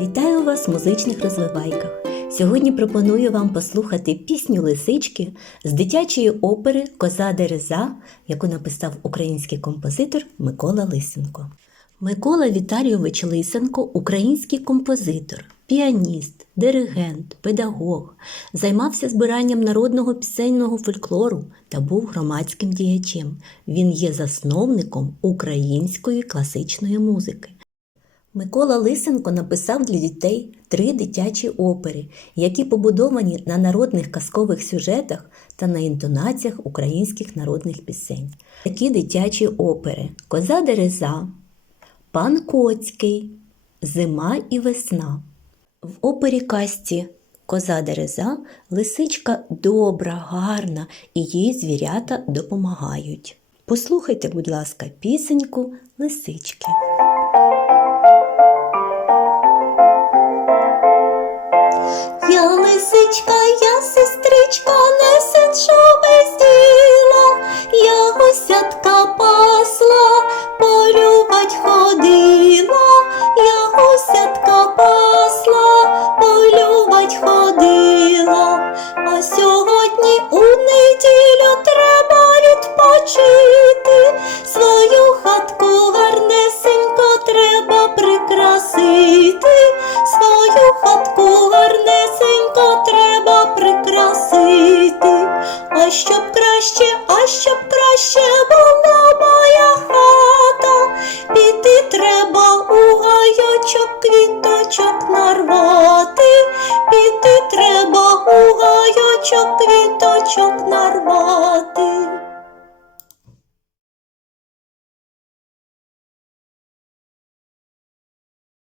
Вітаю вас в музичних розвивайках. Сьогодні пропоную вам послухати пісню Лисички з дитячої опери Коза Дереза, яку написав український композитор Микола Лисенко. Микола Віталійович Лисенко український композитор, піаніст, диригент, педагог, займався збиранням народного пісенного фольклору та був громадським діячем. Він є засновником української класичної музики. Микола Лисенко написав для дітей три дитячі опери, які побудовані на народних казкових сюжетах та на інтонаціях українських народних пісень. Такі дитячі опери Коза Дереза, Пан Коцький, Зима і весна. В опері касті Коза Дереза лисичка добра, гарна і їй звірята допомагають. Послухайте, будь ласка, пісеньку Лисички. Гусятка пасла, полювать ходила, я гусятка пасла, полювать ходила, а сьогодні у неділю треба відпочити, свою хатку гарнесенько треба прикрасити, свою хатку гайочок квіточок нарвати, піти треба у гайочок квіточок